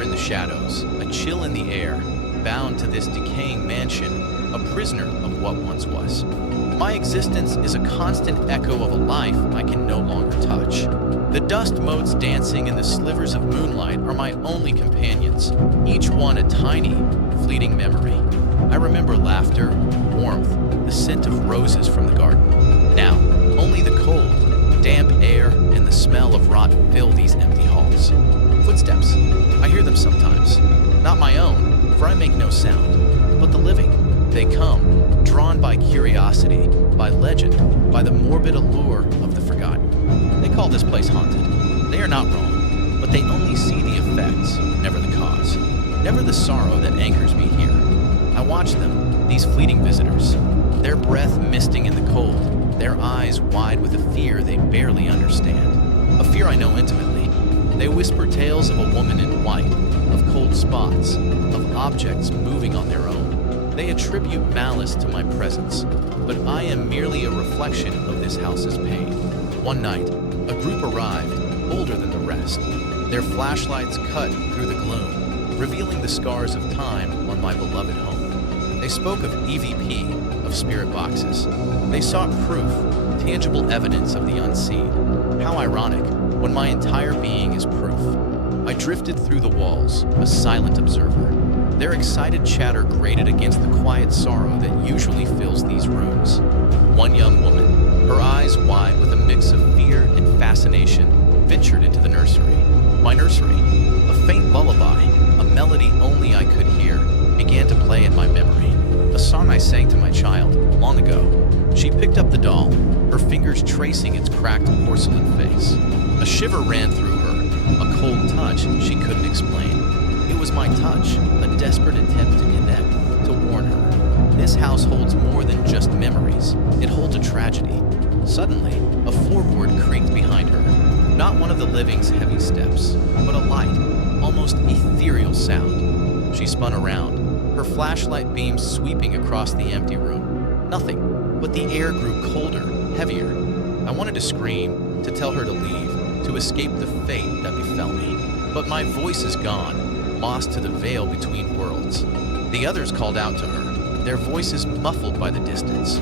cower in the shadows, a chill in the air, bound to this decaying mansion, a prisoner of what once was. My existence is a constant echo of a life I can no longer touch. The dust motes dancing in the slivers of moonlight are my only companions, each one a tiny, fleeting memory. I remember laughter, warmth, the scent of roses from the garden. Now, only the cold, damp air and the smell of rot fill these empty halls. Footsteps. I hear them sometimes. Not my own, for I make no sound, but the living. They come, drawn by curiosity, by legend, by the morbid allure of the forgotten. They call this place haunted. They are not wrong, but they only see the effects, never the cause. Never the sorrow that anchors me here. I watch them, these fleeting visitors, their breath misting in the cold, their eyes wide with a fear they barely understand, a fear I know intimately. They whisper tales of a woman in white, of cold spots, of objects moving on their own. They attribute malice to my presence, but I am merely a reflection of this house's pain. One night, a group arrived, older than the rest. Their flashlights cut through the gloom, revealing the scars of time on my beloved home. They spoke of EVP, of spirit boxes. They sought proof, tangible evidence of the unseen. How ironic, when my entire being is proof. I drifted through the walls, a silent observer. Their excited chatter grated against the quiet sorrow that usually fills these rooms. One young woman, her eyes wide with a mix of fear and fascination, ventured into the nursery. My nursery, a faint lullaby, a melody only I could hear, began to play in my memory. A song I sang to my child long ago. She picked up the doll, her fingers tracing its cracked porcelain face. A shiver ran through her, a cold touch she couldn't explain. It was my touch, a desperate attempt to connect, to warn her. This house holds more than just memories. It holds a tragedy. Suddenly, a floorboard creaked behind her. Not one of the living's heavy steps, but a light, almost ethereal sound. She spun around, her flashlight beams sweeping across the empty room. Nothing, but the air grew colder, heavier. I wanted to scream, to tell her to leave, to escape the fate that befell me. But my voice is gone, lost to the veil between worlds. The others called out to her, their voices muffled by the distance.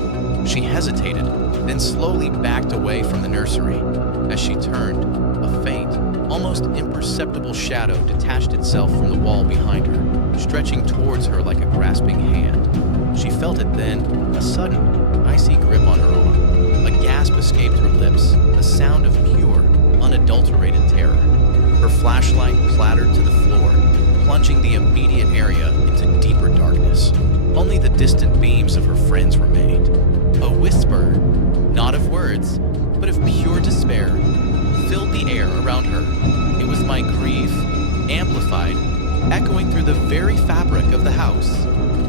She hesitated, then slowly backed away from the nursery. As she turned, a faint, almost imperceptible shadow detached itself from the wall behind her, stretching towards her like a grasping hand. She felt it then, a sudden, icy grip on her arm. A gasp escaped her lips, a sound of pure, unadulterated terror. Her flashlight clattered to the floor, plunging the immediate area into deeper darkness. Only the distant beams of her friends remained. A whisper, not of words, but of pure despair, filled the air around her. It was my grief, amplified, echoing through the very fabric of the house.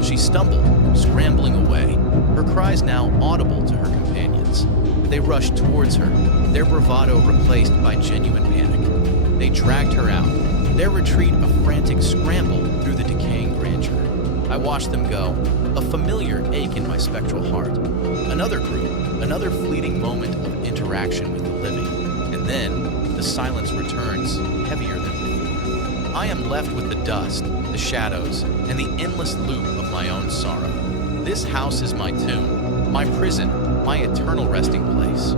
She stumbled, scrambling away, her cries now audible to her companions. They rushed towards her, their bravado replaced by genuine panic. They dragged her out, their retreat a frantic scramble through the decaying grandeur. I watched them go, a familiar ache in my spectral heart. Another group, another fleeting moment of interaction with the living, and then the silence returns, heavier than before. I am left with the dust, the shadows, and the endless loop of my own sorrow. This house is my tomb, my prison, my eternal resting place.